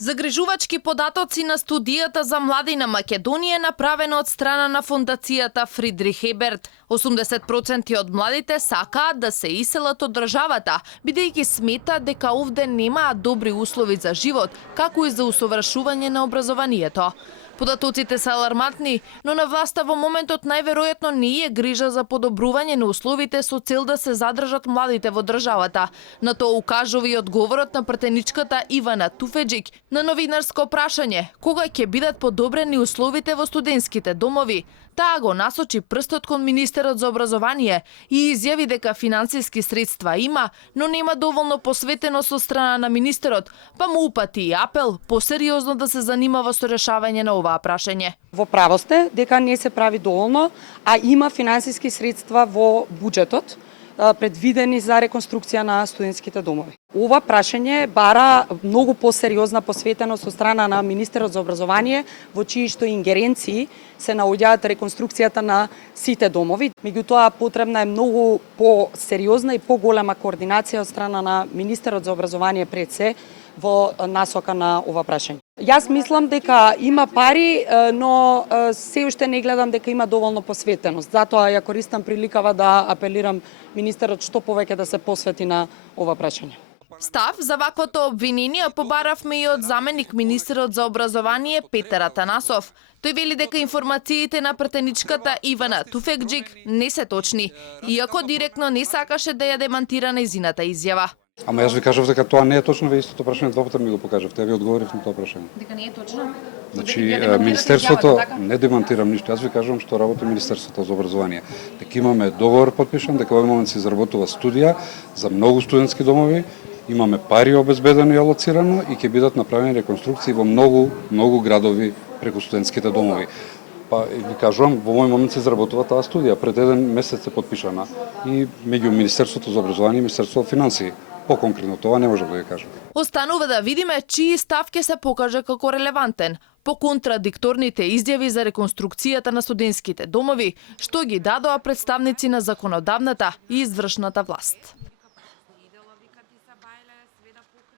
Загрижувачки податоци на студијата за млади на Македонија е направено од страна на фондацијата Фридрих Еберт. 80% од младите сакаат да се иселат од државата, бидејќи сметаат дека овде немаат добри услови за живот, како и за усовршување на образованието. Податоците се алармантни, но на власта во моментот најверојатно не е грижа за подобрување на условите со цел да се задржат младите во државата. На тоа укажува и одговорот на претеничката Ивана Туфеџик на новинарско прашање кога ќе бидат подобрени условите во студентските домови. Таа го насочи прстот кон министерот за образование и изјави дека финансиски средства има, но нема доволно посветеност со страна на министерот, па му упати и апел посериозно да се занимава со решавање на оваа прашање. Во право сте дека не се прави доволно, а има финансиски средства во буџетот предвидени за реконструкција на студентските домови. Ова прашање бара многу посериозна посветеност од страна на министерот за образование, во чии што ингеренции се наоѓаат реконструкцијата на сите домови. Меѓутоа потребна е многу посериозна и поголема координација од страна на министерот за образование пред се во насока на ова прашање. Јас мислам дека има пари, но се уште не гледам дека има доволно посветеност. Затоа ја користам приликава да апелирам министерот што повеќе да се посвети на ова прашање. Став за ваквото обвинение побаравме и од заменик министерот за образование Петар Атанасов. Тој вели дека информациите на претеничката Ивана Туфеџик не се точни, иако директно не сакаше да ја демантира нејзината изјава. Ама јас ви кажав дека тоа не е точно, ве истото прашање два пати ми го покажавте, ја ви одговорив на тоа прашање. Дека не е точно? Значи, министерството, не демантирам ништо, јас ви кажувам што работи Министерството за образование. Дека имаме договор подпишан, дека во момент се изработува студија за многу студентски домови, имаме пари обезбедено и алоцирано и ќе бидат направени реконструкции во многу градови преку студентските домови. Па ви кажувам, во мој момент се изработува таа студија, пред еден месец е подпишана и меѓу Министерството за образование и Министерството за финансии. Поконкретно тоа не може да ви кажам. Останува да видиме чии став ќе се покаже како релевантен по контрадикторните изјави за реконструкцијата на студентските домови, што ги дадоа представници на законодавната и извршната власт.